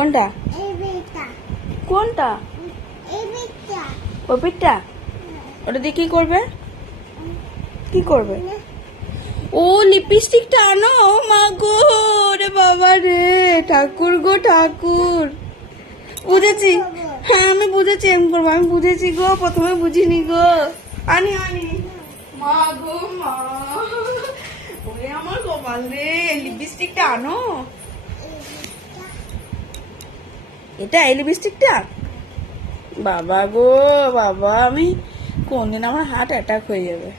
কোনটা কোনটা? ও পিঠটা? ওটা দিয়ে কি করবে? কি করবে? ও লিপস্টিকটা আনো। ও মা গো, রে বাবা রে, ঠাকুর গো ঠাকুর। বুঝেছি, হ্যাঁ আমি বুঝেছি এম করবো, আমি বুঝেছি গো, প্রথমে বুঝিনি গো। আনি আনি মা গো মা, ওরে আমার কপাল রে, লিপস্টিকটা আনো। এটা এই লিপস্টিকটা? বাবা গো বাবা, আমি কোনদিন আমার হার্ট অ্যাটাক হয়ে যাবে।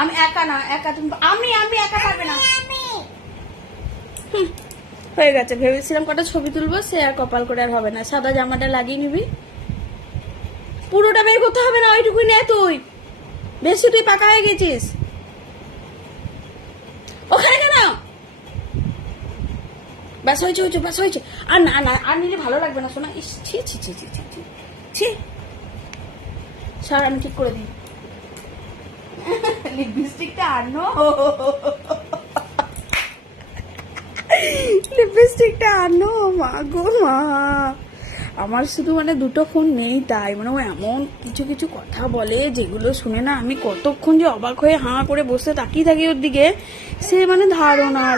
আমি একা না, একা তুমি, আমি একা পারবে না। হয়ে গেছে, ভেবেছিলাম কটা ছবি তুলবো, সে আর কপাল করে আর হবে না। সাদা জামাটা লাগিয়ে নিবি, পুরোটা বের করতে হবে না, ওইটুকুই নে তুই, বেশি তুই পাকা হয়ে গেছিস। ওখানে কেন? ব্যাস হয়েছে হয়েছে, ব্যাস হয়েছে। আর না না, আর নিলে ভালো লাগবে না শোনা। ইস ছি ছি ছি ছি ছি ছি ছি। স্যার আমি ঠিক করে দিই। লিপস্টিকটা আনো, লিপস্টিকটা আনো মা গো মা। আমার শুধু মানে দুটো ফোন নেই, তাই মানে ও এমন কিছু কিছু কথা বলে যেগুলো শুনে না আমি কতক্ষণ যে অবাক হয়ে হাঁ করে বসে তাকিয়ে থাকি ওর দিকে, সে মানে ধারণার